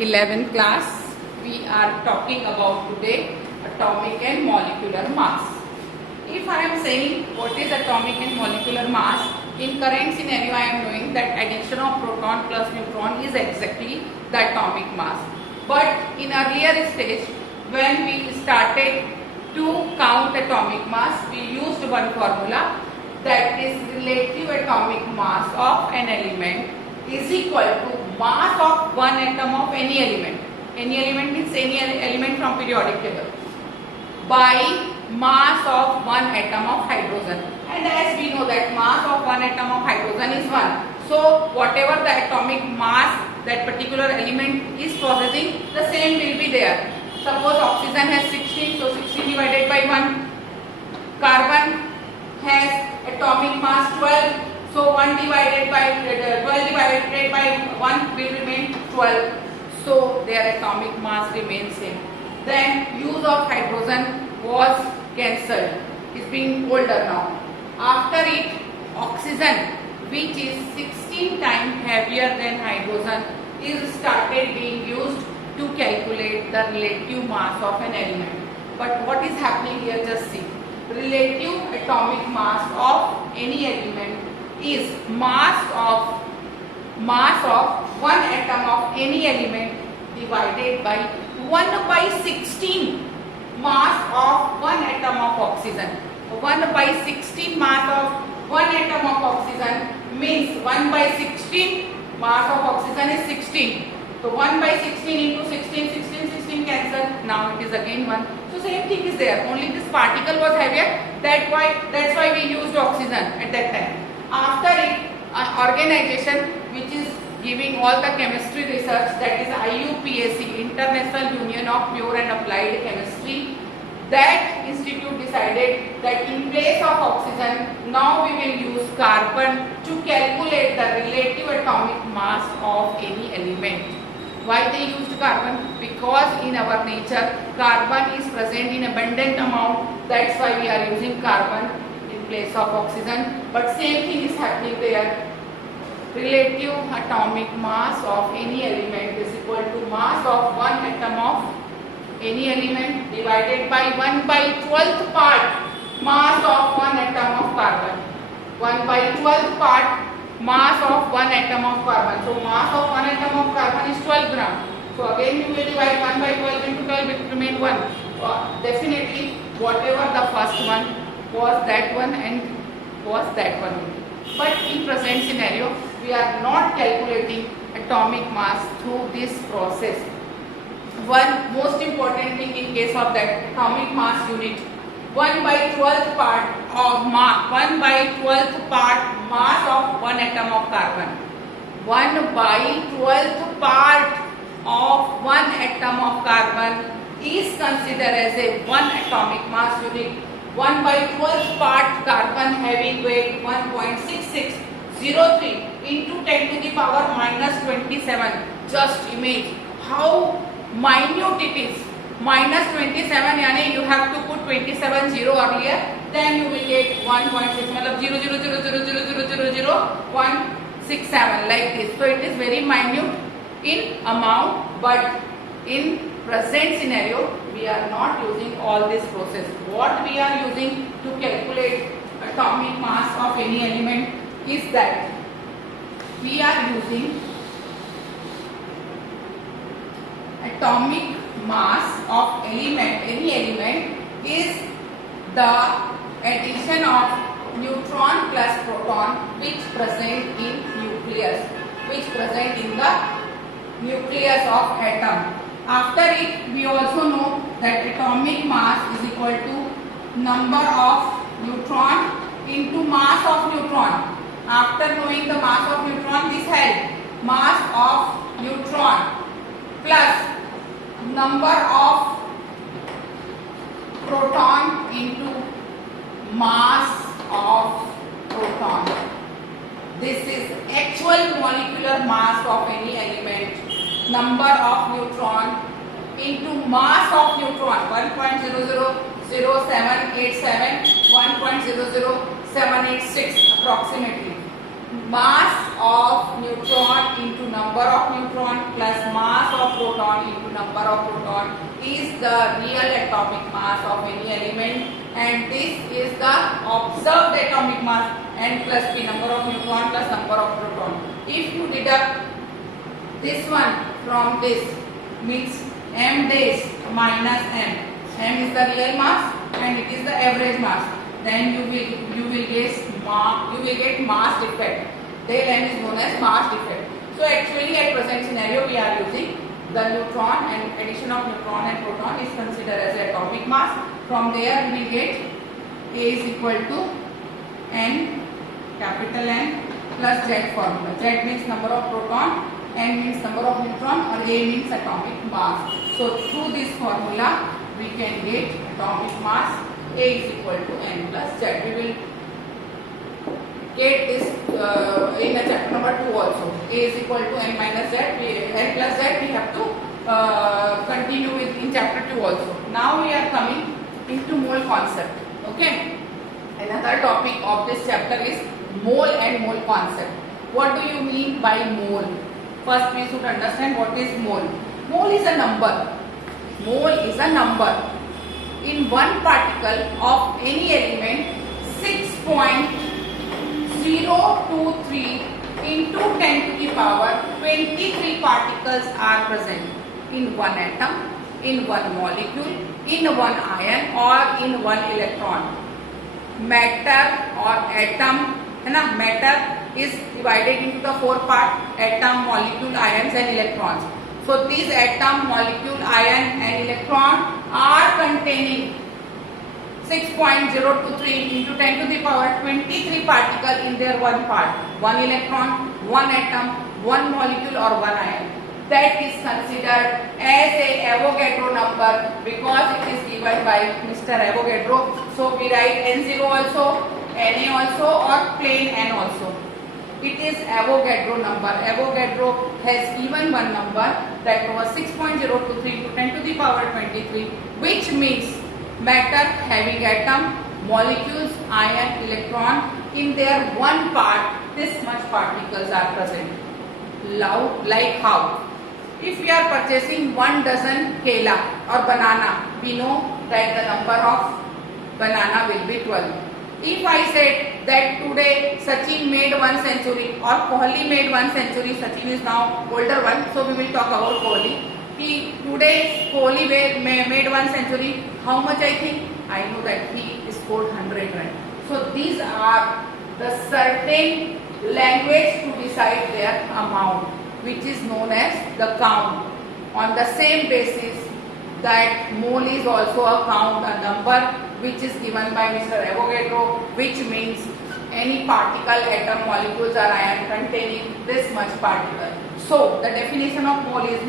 11th class. We are talking about today atomic and molecular mass. If I am saying what is atomic and molecular mass, in current scenario I am knowing that addition of proton plus neutron is exactly the atomic mass. But in earlier stage, when we started to count atomic mass, we used one formula, that is relative atomic mass of an element is equal to mass of one atom of any element. Any element means any element from periodic table by mass of one atom of hydrogen. And as we know that mass of one atom of hydrogen is 1. So whatever the atomic mass that particular element is possessing, the same will be there. Suppose oxygen has 16, so 16 divided by 1. Carbon has atomic mass 12, so 1 divided by 12 divided by 1 will remain 12. So their atomic mass remains same. Then use of hydrogen was cancelled. It's being older now. After it, oxygen, which is 16 times heavier than hydrogen, is started being used to calculate the relative mass of an element. But what is happening here, just see. Relative atomic mass of any element is mass of one atom of any element divided by 1 by 16 mass of one atom of oxygen. 1 by 16 mass of one atom of oxygen means 1 by 16 mass of oxygen is 16. So 1 by 16 into 16, 16 cancel. Now it is again 1. So same thing is there. Only this particle was heavier. That's why we used oxygen at that time. After it, an organization which is giving all the chemistry research, that is IUPAC, International Union of Pure and Applied Chemistry, that institute decided that in place of oxygen, now we will use carbon to calculate the relative atomic mass of any element. Why they used carbon? Because in our nature, carbon is present in abundant amount. That's why we are using carbon in place of oxygen. But same thing is happening there. Relative atomic mass of any element is equal to mass of one atom of any element divided by 1 by 12th part mass of one atom of carbon. 1 by 12th part mass of one atom of carbon. So mass of one atom of carbon is 12 gram. So again you will divide 1 by 12 into 12, it will remain 1. Definitely whatever the first one was that one and was that one only. But in present scenario, we are not calculating atomic mass through this process. One most important thing in case of that atomic mass unit, 1 by 12th part of mass, 1 by 12th part mass of one atom of carbon. 1 by 12th part of one atom of carbon is considered as a one atomic mass unit. 1 by 12th part carbon having weight 1.6603 into 10 to the power minus 27. Just imagine how minute it is. Minus 27 yani you have to put 27 zero earlier, then you will get 1.6 मतलब 0.000000167 like this. So it is very minute in amount, but in present scenario we are not using all this process. What we are using to calculate atomic mass of any element is that we are using atomic mass of any element is the addition of neutron plus proton which present in nucleus, of atom. After it, we also know that atomic mass is equal to number of neutron into mass of neutron. After knowing the mass of neutron, this held mass of neutron plus number of proton into mass of proton. This is actual molecular mass of any element. Number of neutron into mass of neutron 1.000787, 1.00786 approximately. Mass of neutron into number of neutron plus mass of proton into number of proton is the real atomic mass of any element, and this is the observed atomic mass, n plus p, number of neutron plus number of proton. If you deduct this one from this, means m dash minus m. M is the real mass and it is the average mass. Then you will get mass defect. Del m is known as mass defect. So actually at present scenario we are using the neutron, and addition of neutron and proton is considered as atomic mass. From there we get A is equal to n, capital N plus Z formula. Z means number of proton, N means number of neutron, or A means atomic mass. So through this formula we can get atomic mass A is equal to N plus Z. We will get this in the chapter number 2 also. A is equal to N minus Z, N plus Z we have to continue with in chapter 2 also. Now we are coming into mole concept. Okay. Another topic of this chapter is mole and mole concept. What do you mean by mole? First we should understand what is mole. Mole is a number. Mole is a number. In one particle of any element, 6.023 into 10 to the power 23 particles are present in one atom, in one molecule, in one ion or in one electron. Matter or atom, matter is divided into the 4 parts: atom, molecule, ions and electrons. So these atom, molecule, ion and electron are containing 6.023 into 10 to the power 23 particle in their one part, one electron, one atom, one molecule or one ion. That is considered as a Avogadro number because it is given by Mr. Avogadro. So we write N0 also, Na also or plain N also. It is Avogadro number. Avogadro has given one number that was 6.023 to 10 to the power 23, which means matter having atom, molecules, ion, electron in their one part, this much particles are present. Like how? If we are purchasing 1 dozen kela or banana, we know that the number of banana will be 12. If I said that today Sachin made 1 century or Kohli made 1 century, Sachin is now older one, so we will talk about Kohli. Today Kohli made 1 century, how much I think? I know that he scored 100 runs. So these are the certain language to decide their amount, which is known as the count. On the same basis that mole is also a count, a number which is given by Mr. Avogadro, which means any particle, atom, molecules or ion containing this much particle. So the definition of mole is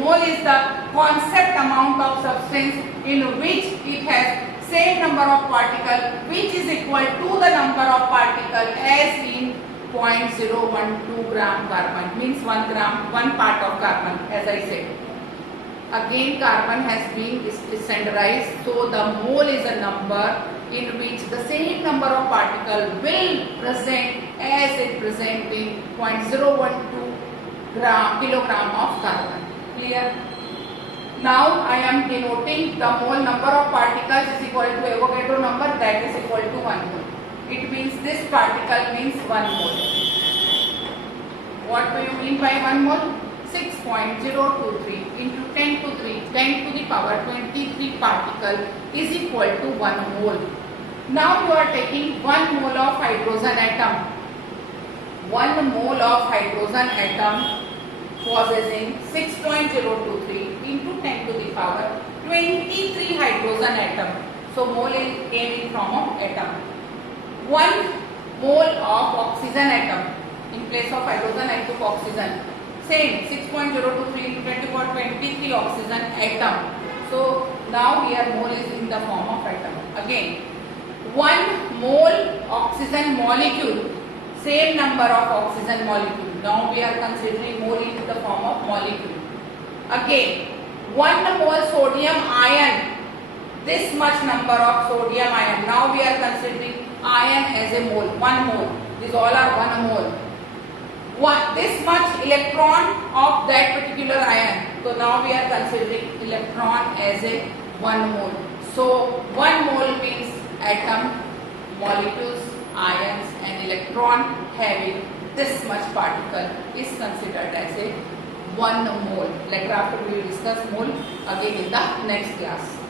the concept amount of substance in which it has same number of particle which is equal to the number of particle as in 0.012 gram carbon, means 1 gram, 1 part of carbon, as I said. Again carbon has been standardized, so the mole is a number in which the same number of particle will present as it present in 0.012 kilogram of carbon. Clear? Now I am denoting the mole number of particles is equal to Avogadro number, that is equal to 1 mole. It means this particle means 1 mole. What do you mean by 1 mole? 6.023 into 10 to the power 23 particle is equal to 1 mole. Now you are taking 1 mole of hydrogen atom. 1 mole of hydrogen atom possessing 6.023 into 10 to the power 23 hydrogen atom. So mole came in form of atom. 1 mole of oxygen atom. In place of hydrogen I took oxygen. Same 6.023 into 10 to the power 23 oxygen atom. So now here mole is in the form of atom. Again 1 mole oxygen molecule, same number of oxygen molecule. Now we are considering mole in the form of molecule. Again 1 mole sodium ion, this much number of sodium ion. Now we are considering ion as a mole, 1 mole. These all are 1 mole. this much electron of that particular ion. So now we are considering electron as a 1 mole. So 1 mole means atom, molecules, ions and electron having this much particle is considered as a 1 mole. Later after we will discuss mole again in the next class.